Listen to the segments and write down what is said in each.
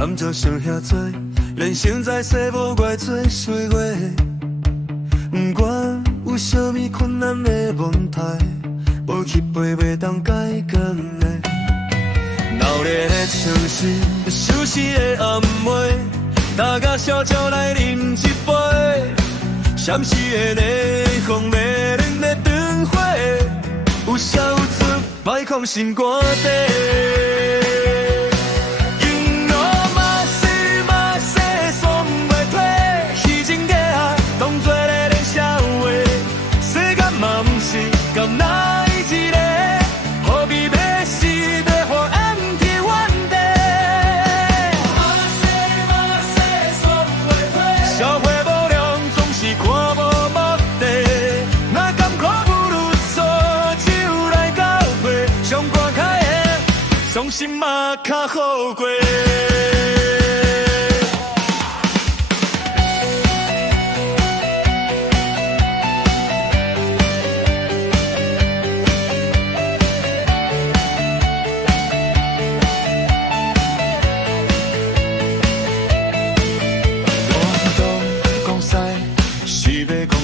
感情想遐多，人生在世无怪做岁月。不管有啥物困难的问题，无去陪袂当解决的。闹热的城市，熟悉的暗暝，大家小酒来饮一杯。闪烁的霓虹，迷人的灯火，有笑有出，摆放心肝底。 到哪一个？何必要死要互暗天怨地？社会无良总是看无目的，若甘苦不如诉酒来交陪，上肝开的，伤心嘛较好过。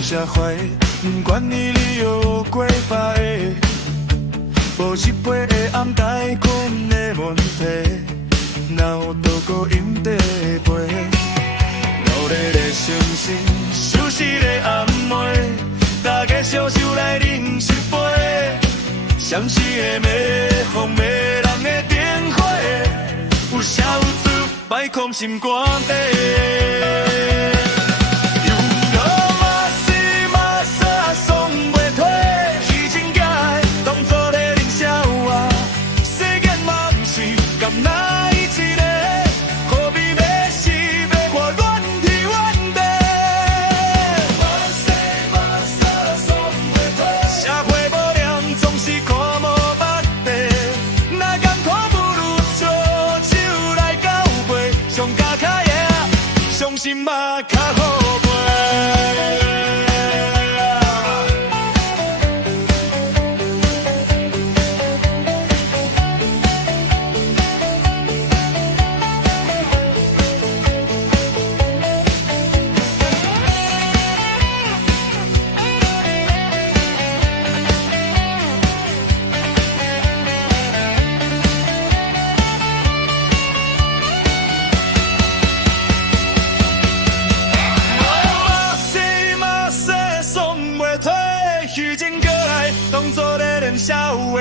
社会不管你理由有几百个，无一杯的暗解困的问题，哪有渡过阴地的陪？闹热的城市，熟悉的暗暝，大家小酒来饮一杯，闪烁的霓虹，迷人的灯火，有笑有出，摆空心肝底。 哪一个？何必要死要我怨天怨地？社会无良总是看无目的，若甘苦不如烧酒来交陪，上加开的，伤心嘛较好过。 虚情可爱，当作咧练笑话，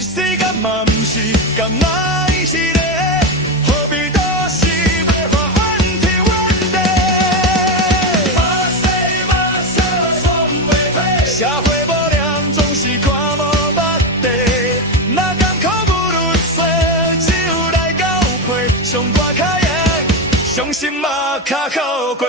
世间嘛不是甘哪一个，何必多时要我怨天怨地？社会无良总是看无目的，若甘苦不如烧酒来交陪，上肝开的，伤心嘛较好过。